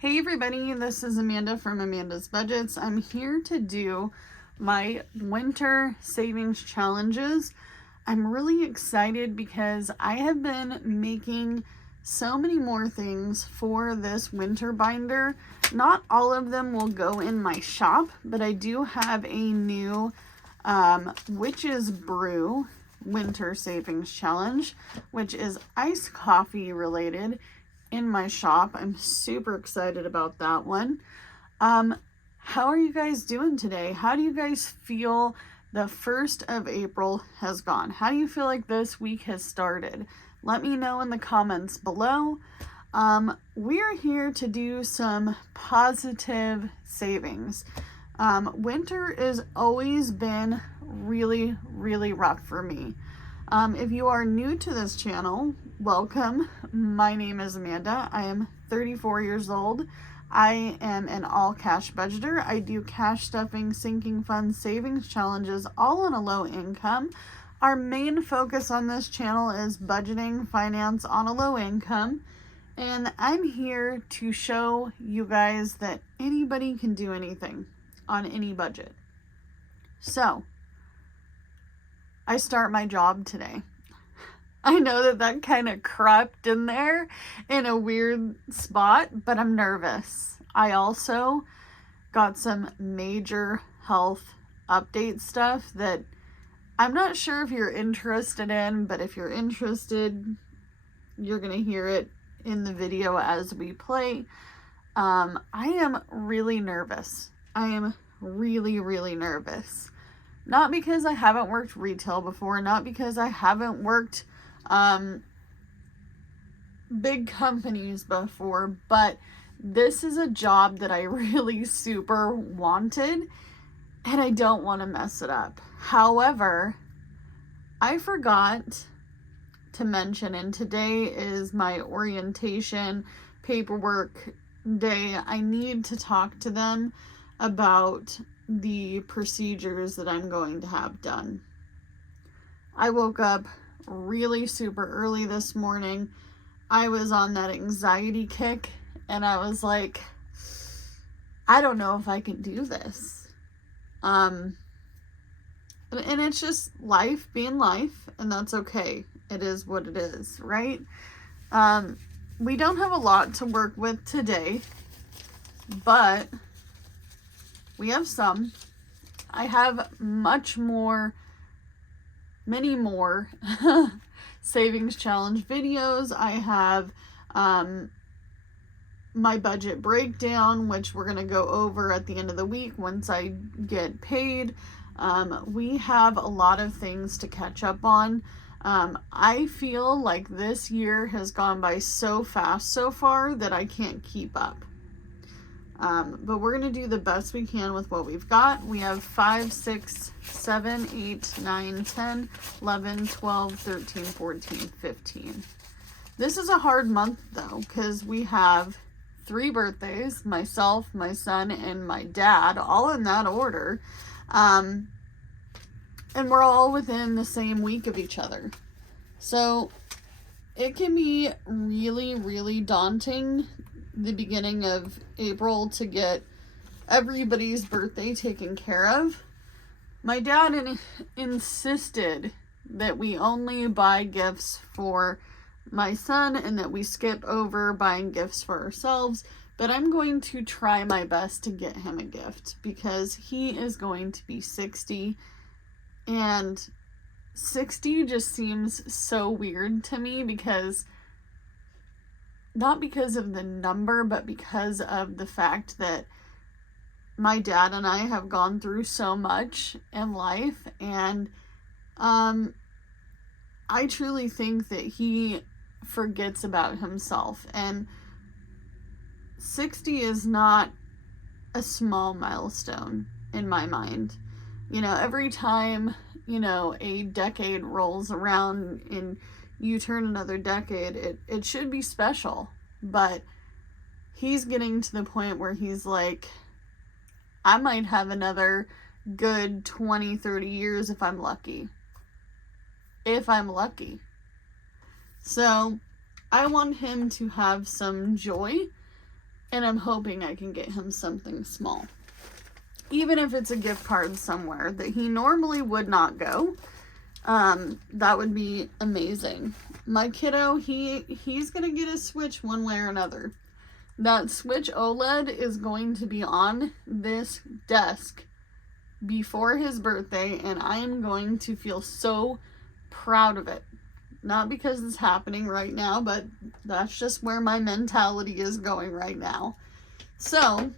Hey everybody, this is Amanda from Amanda's Budgets. I'm here to do my winter savings challenges. I'm really excited because I have been making so many more things for this winter binder. Not all of them will go in my shop, but I do have a new Witch's Brew winter savings challenge, which is iced coffee related, in my shop. I'm super excited about that one. How are you guys doing today? How do you guys feel the 1st of April has gone? How do you feel like this week has started? Let me know in the comments below. We're here to do some positive savings. Winter has always been really, really rough for me. If you are new to this channel, welcome. My name is Amanda. I am 34 years old. I am an all cash budgeter. I do cash stuffing, sinking funds, savings challenges, all on a low income. Our main focus on this channel is budgeting finance on a low income. And I'm here to show you guys that anybody can do anything on any budget. So, I start my job today. I know that kind of crept in there in a weird spot, but I'm nervous. I also got some major health update stuff that I'm not sure if you're interested in, but if you're interested, you're going to hear it in the video as we play. I am really nervous. I am really, really nervous. Not because I haven't worked retail before, not because I haven't worked big companies before, but this is a job that I really super wanted, and I don't want to mess it up. However, I forgot to mention, and today is my orientation paperwork day. I need to talk to them about the procedures that I'm going to have done. I woke up really super early this morning. I was on that anxiety kick, and I was like, I don't know if I can do this. And it's just life being life, and that's okay. It is what it is, right? We don't have a lot to work with today, but we have some. I have many more savings challenge videos. I have my budget breakdown, which we're going to go over at the end of the week once I get paid. We have a lot of things to catch up on. I feel like this year has gone by so fast so far that I can't keep up. But we're going to do the best we can with what we've got. We have 5, 6, 7, 8, 9, 10, 11, 12, 13, 14, 15. This is a hard month though, because we have 3 birthdays, myself, my son, and my dad, all in that order. And we're all within the same week of each other. So it can be really, really daunting the beginning of April to get everybody's birthday taken care of. My dad insisted that we only buy gifts for my son and that we skip over buying gifts for ourselves, but I'm going to try my best to get him a gift because he is going to be 60, and 60 just seems so weird to me because not because of the number, but because of the fact that my dad and I have gone through so much in life, and I truly think that he forgets about himself, and 60 is not a small milestone in my mind. You know, every time, a decade rolls around and you turn another decade, it should be special, but he's getting to the point where he's like, I might have another good 20, 30 years if I'm lucky. So I want him to have some joy And I'm hoping I can get him something small. Even if it's a gift card somewhere that he normally would not go. That would be amazing. My kiddo, he's gonna get a Switch one way or another. That Switch OLED is going to be on this desk before his birthday, and I am going to feel so proud of it. Not because it's happening right now, but that's just where my mentality is going right now. So,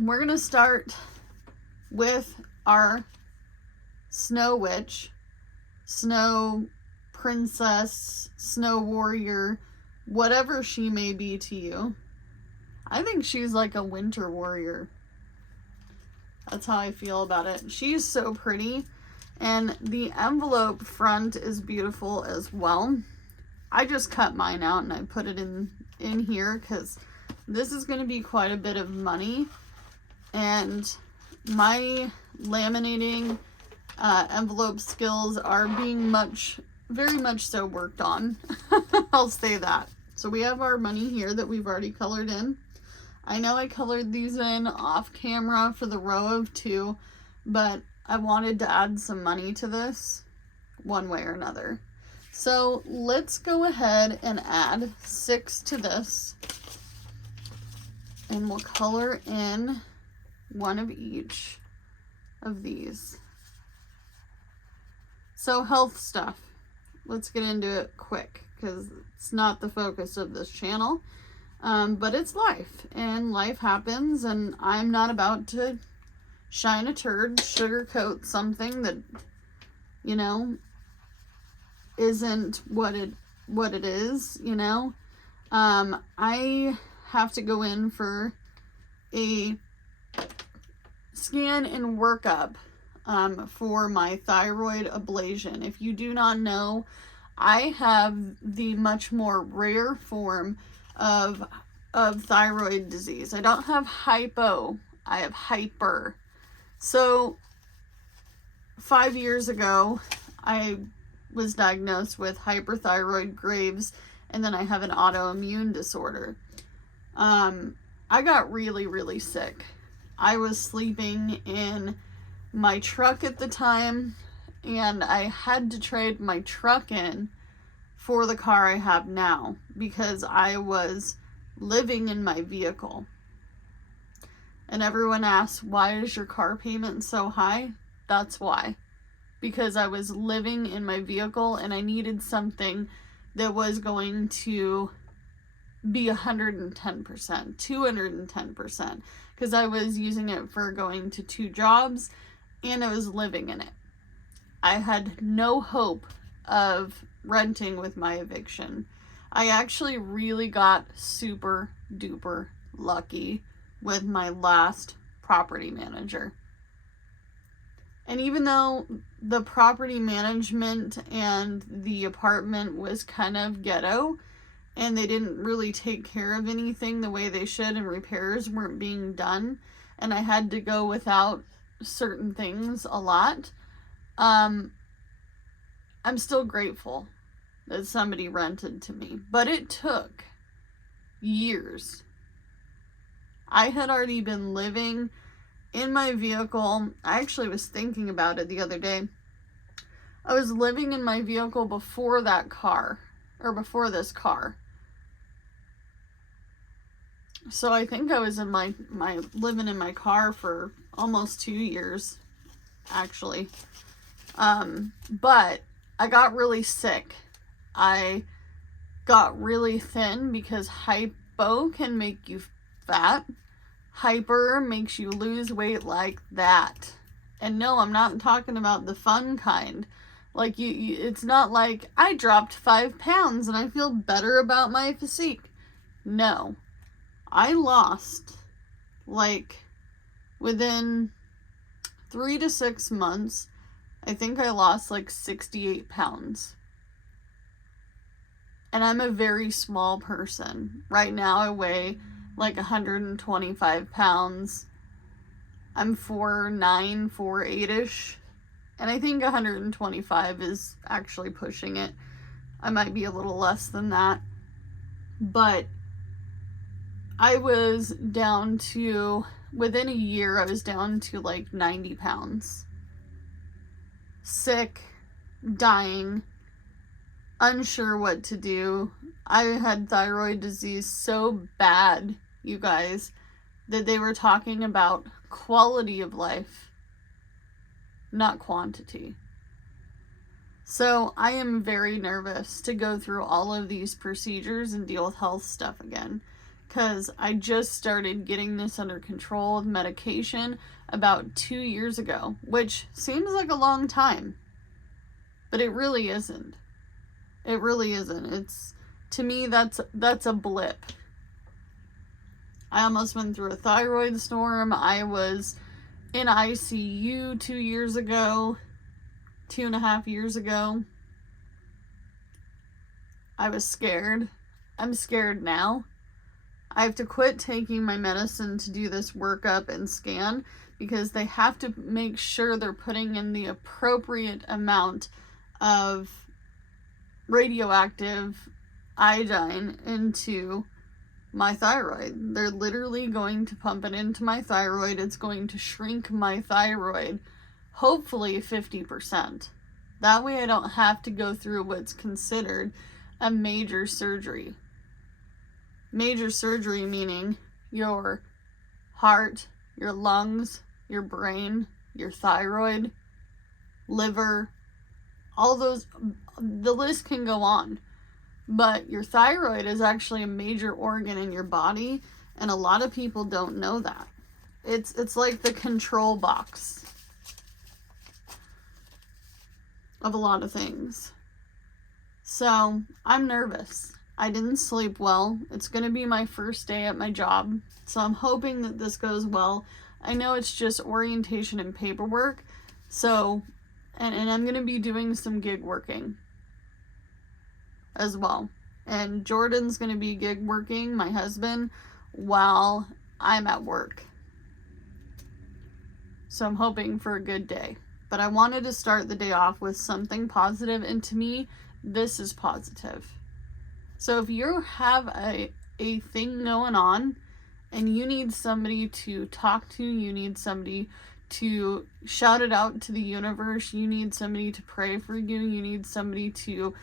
we're going to start with our Snow Witch, Snow Princess, Snow Warrior, whatever she may be to you. I think she's like a winter warrior. That's how I feel about it. She's so pretty. And the envelope front is beautiful as well. I just cut mine out and I put it in here because this is going to be quite a bit of money. And my laminating envelope skills are being very much so worked on. I'll say that. So we have our money here that we've already colored in. I know I colored these in off camera for the row of 2, but I wanted to add some money to this one way or another. So let's go ahead and add 6 to this. And we'll color in one of each of these. So health stuff. Let's get into it quick because it's not the focus of this channel. But it's life, and life happens, and I'm not about to shine a turd, sugarcoat something that, you know, isn't what it is, you know. I have to go in for a scan and workup for my thyroid ablation. If you do not know, I have the much more rare form of thyroid disease. I don't have hypo, I have hyper. So 5 years ago, I was diagnosed with hyperthyroid Graves, and then I have an autoimmune disorder. I got really, really sick. I was sleeping in my truck at the time, and I had to trade my truck in for the car I have now because I was living in my vehicle. And everyone asks, why is your car payment so high? That's why. Because I was living in my vehicle and I needed something that was going to be 110%, 210%, because I was using it for going to 2 jobs and I was living in it. I had no hope of renting with my eviction. I actually really got super duper lucky with my last property manager. And even though the property management and the apartment was kind of ghetto and they didn't really take care of anything the way they should and repairs weren't being done and I had to go without certain things a lot, I'm still grateful that somebody rented to me. But it took years. I had already been living in my vehicle. I actually was thinking about it the other day. I was living in my vehicle before that car, or before this car. So I think I was in my living in my car for almost 2 years, actually. But I got really sick. I got really thin because hypo can make you fat. Hyper makes you lose weight like that. And no, I'm not talking about the fun kind. Like it's not like I dropped 5 pounds and I feel better about my physique. No. I lost, like, within 3 to 6 months, I think I lost like 68 pounds. And I'm a very small person. Right now I weigh like 125 pounds. I'm 4'9", 4'8"-ish. And I think 125 is actually pushing it. I might be a little less than that. But I was down to, within a year, I was down to like 90 pounds. Sick, dying, unsure what to do. I had thyroid disease so bad, you guys, that they were talking about quality of life, not quantity. So I am very nervous to go through all of these procedures and deal with health stuff again, because I just started getting this under control with medication about 2 years ago, which seems like a long time, but it really isn't. It really isn't. It's, to me, that's a blip. I almost went through a thyroid storm. I was in ICU 2 years ago, 2.5 years ago. I was scared. I'm scared now. I have to quit taking my medicine to do this workup and scan, because they have to make sure they're putting in the appropriate amount of radioactive iodine into my thyroid. They're literally going to pump it into my thyroid. It's going to shrink my thyroid, hopefully 50%. That way I don't have to go through what's considered a major surgery. Major surgery meaning your heart, your lungs, your brain, your thyroid, liver, all those, the list can go on. But your thyroid is actually a major organ in your body, and a lot of people don't know that. It's like the control box of a lot of things. So I'm nervous. I didn't sleep well. It's going to be my first day at my job, so I'm hoping that this goes well. I know it's just orientation and paperwork, so, and I'm going to be doing some gig working as well. And Jordan's going to be gig working, my husband, while I'm at work. So I'm hoping for a good day. But I wanted to start the day off with something positive, and to me, this is positive. So if you have a thing going on and you need somebody to talk to, you need somebody to shout it out to the universe, you need somebody to pray for you, you need somebody to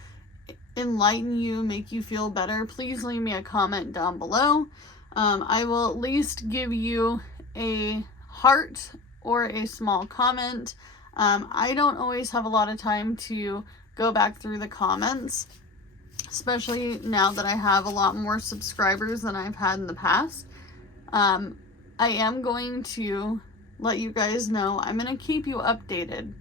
enlighten you, make you feel better, please leave me a comment down below. I will at least give you a heart or a small comment. I don't always have a lot of time to go back through the comments, especially now that I have a lot more subscribers than I've had in the past. I am going to let you guys know, I'm going to keep you updated.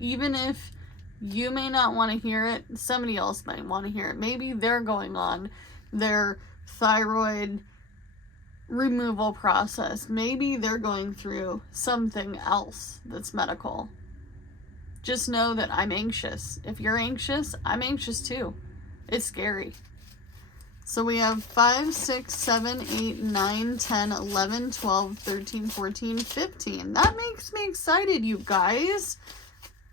Even if you may not want to hear it, somebody else might want to hear it. Maybe they're going on their thyroid removal process. Maybe they're going through something else that's medical. Just know that I'm anxious. If you're anxious, I'm anxious too. It's scary. So we have 5, 6, 7, 8, 9, 10, 11, 12, 13, 14, 15. That makes me excited, you guys.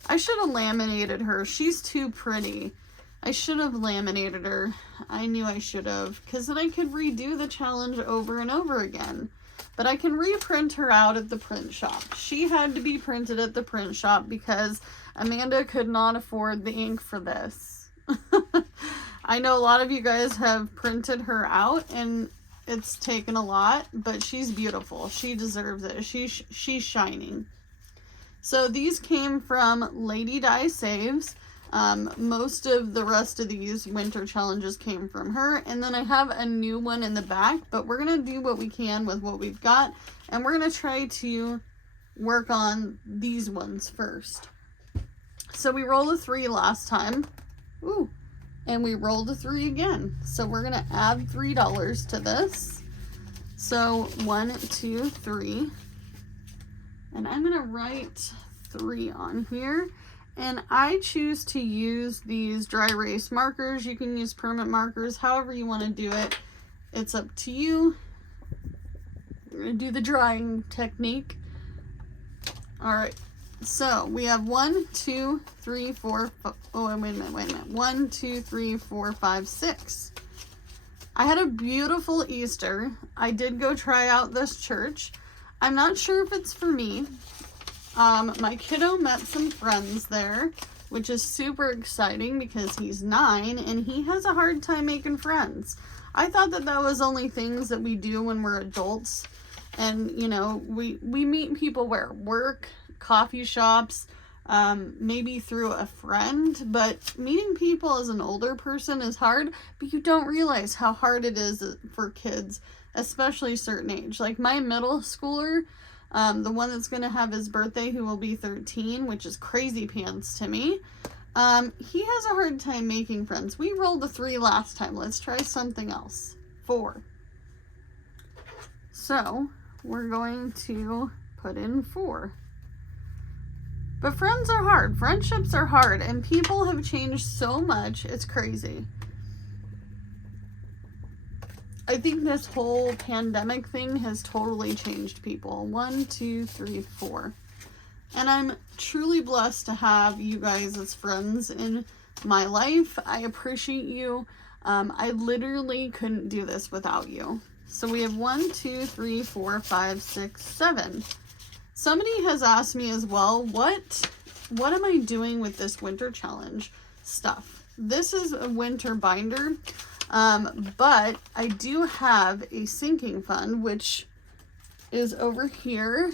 I should have laminated her. She's too pretty. I should have laminated her. I knew I should have, because then I could redo the challenge over and over again. But I can reprint her out at the print shop. She had to be printed at the print shop because Amanda could not afford the ink for this. I know a lot of you guys have printed her out and it's taken a lot, but she's beautiful. She deserves it. She's shining. So these came from Lady Di Saves. Most of the rest of these winter challenges came from her. And then I have a new one in the back, but we're going to do what we can with what we've got. And we're going to try to work on these ones first. So we rolled a 3 last time. Ooh. And we rolled a 3 again. So we're going to add $3 to this. So 1, 2, 3. And I'm going to write 3 on here. And I choose to use these dry erase markers. You can use permanent markers, however you want to do it. It's up to you. We're going to do the drying technique. All right. So we have 1, 2, 3, 4, 5, oh, wait a minute. 1, 2, 3, 4, 5, 6. I had a beautiful Easter. I did go try out this church. I'm not sure if it's for me. My kiddo met some friends there, which is super exciting because he's 9 and he has a hard time making friends. I thought that was only things that we do when we're adults. And, you know, we meet people where work, coffee shops, maybe through a friend, but meeting people as an older person is hard, but you don't realize how hard it is for kids, especially a certain age. Like my middle schooler, the one that's going to have his birthday, who will be 13, which is crazy pants to me. He has a hard time making friends. We rolled a 3 last time. Let's try something else. 4. So we're going to put in 4. But friends are hard. Friendships are hard. And people have changed so much. It's crazy. I think this whole pandemic thing has totally changed people. 1, 2, 3, 4. And I'm truly blessed to have you guys as friends in my life. I appreciate you. I literally couldn't do this without you. So we have 1, 2, 3, 4, 5, 6, 7. Somebody has asked me as well, what am I doing with this winter challenge stuff? This is a winter binder, but I do have a sinking fund, which is over here.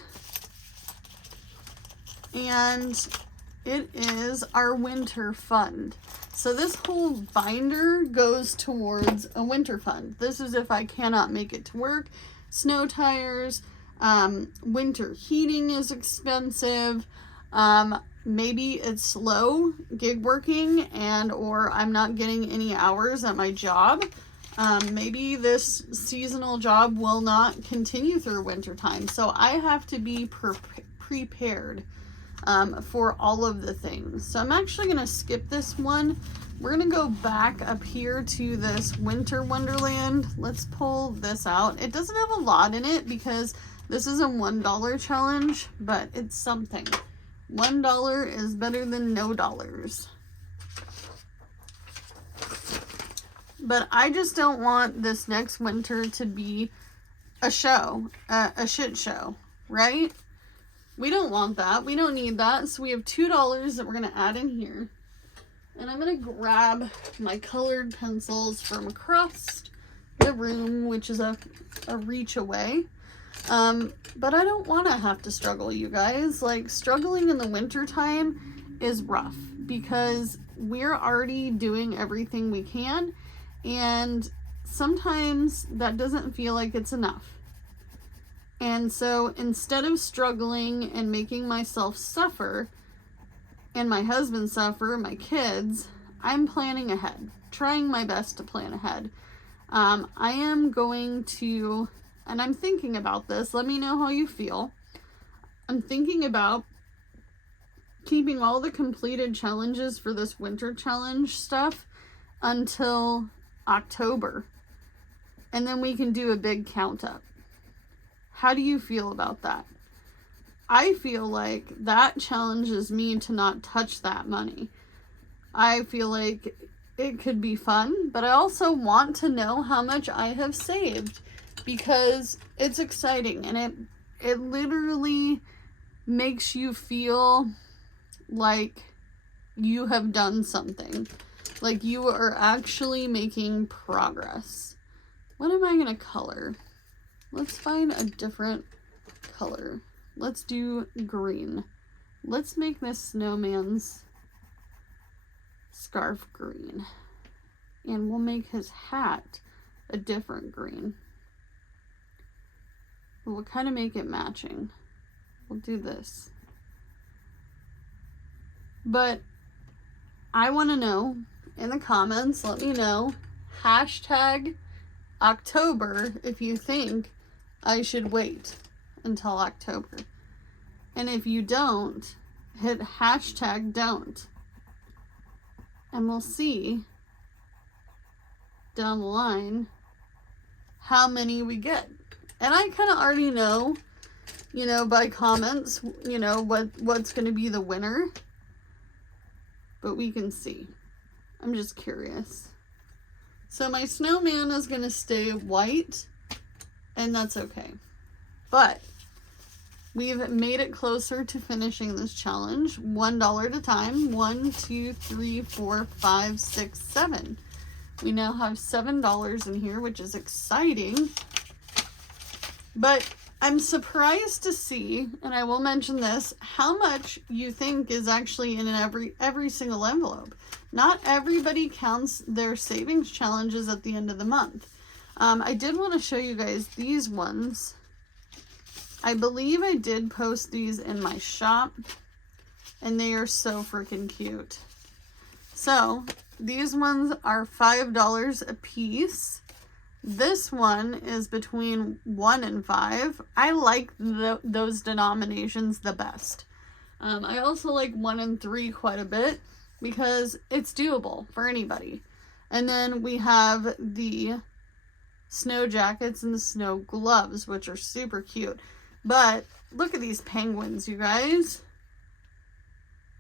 And it is our winter fund. So this whole binder goes towards a winter fund. This is if I cannot make it to work, snow tires, winter heating is expensive, maybe it's slow gig working and or I'm not getting any hours at my job. Maybe this seasonal job will not continue through winter time. So I have to be prepared for all of the things. So I'm actually going to skip this one. We're going to go back up here to this Winter Wonderland. Let's pull this out. It doesn't have a lot in it because this is a $1 challenge, but it's something. $1 is better than no dollars. But I just don't want this next winter to be a show, a shit show, right? We don't want that. We don't need that. So we have $2 that we're going to add in here. And I'm going to grab my colored pencils from across the room, which is a reach away. But I don't want to have to struggle, you guys. Like, struggling in the winter time is rough because we're already doing everything we can. And sometimes that doesn't feel like it's enough. And so instead of struggling and making myself suffer and my husband suffer, my kids, I'm planning ahead, trying my best to plan ahead. I am going to, and I'm thinking about this, let me know how you feel. I'm thinking about keeping all the completed challenges for this winter challenge stuff until October. And then we can do a big count up. How do you feel about that? I feel like that challenges me to not touch that money. I feel like it could be fun, but I also want to know how much I have saved because it's exciting and it literally makes you feel like you have done something. Like you are actually making progress. What am I going to color? Let's find a different color. Let's do green. Let's make this snowman's scarf green. And we'll make his hat a different green. We'll kind of make it matching. We'll do this. But I want to know in the comments, let me know, hashtag October if you think I should wait until October. And if you don't, hit hashtag don't. And we'll see down the line how many we get. And I kind of already know, you know, by comments, you know, what's going to be the winner. But we can see. I'm just curious. So my snowman is going to stay white, and that's okay. But we've made it closer to finishing this challenge, $1 at a time. 1, 2, 3, 4, 5, 6, 7. We now have $7 in here, which is exciting. But I'm surprised to see, and I will mention this, how much you think is actually in every single envelope. Not everybody counts their savings challenges at the end of the month. I did want to show you guys these ones. I believe I did post these in my shop, and they are so freaking cute. So these ones are $5 a piece. This one is between 1 and 5. I like those denominations the best. I also like 1 and 3 quite a bit because it's doable for anybody. And then we have the snow jackets and the snow gloves, which are super cute. But look at these penguins, you guys.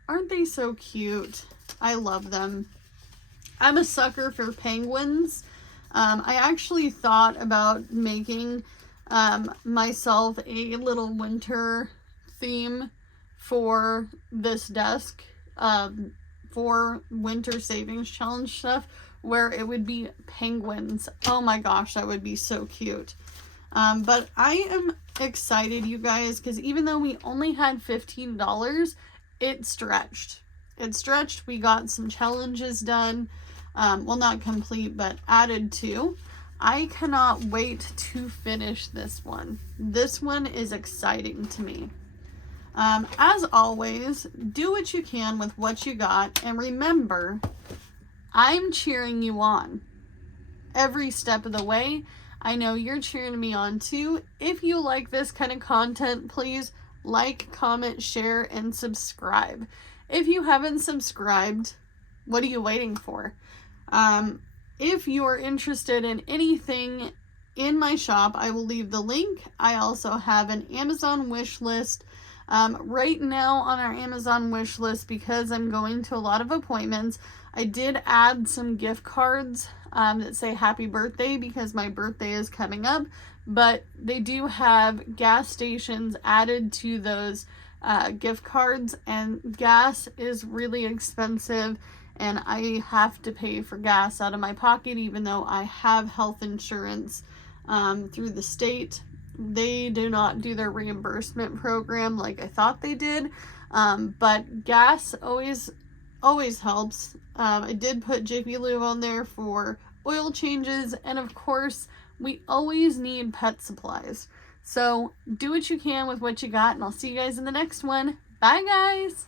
Aren't they so cute? I love them. I'm a sucker for penguins. I actually thought about making myself a little winter theme for this desk for winter savings challenge stuff, where it would be penguins. Oh my gosh, that would be so cute. But I am excited, you guys, because even though we only had $15, it stretched. It stretched. We got some challenges done. Well, not complete, but added to. I cannot wait to finish this one. This one is exciting to me. As always, do what you can with what you got, and remember, I'm cheering you on every step of the way. I know you're cheering me on too. If you like this kind of content, please like, comment, share, and subscribe. If you haven't subscribed, what are you waiting for? If you're interested in anything in my shop, I will leave the link. I also have an Amazon wish list. Right now on our Amazon wish list, because I'm going to a lot of appointments, I did add some gift cards that say happy birthday because my birthday is coming up, but they do have gas stations added to those gift cards, and gas is really expensive, and I have to pay for gas out of my pocket even though I have health insurance through the state. They do not do their reimbursement program like I thought they did, but gas always helps. I did put JP Lube on there for oil changes, and of course we always need pet supplies. So do what you can with what you got, and I'll see you guys in the next one. Bye guys!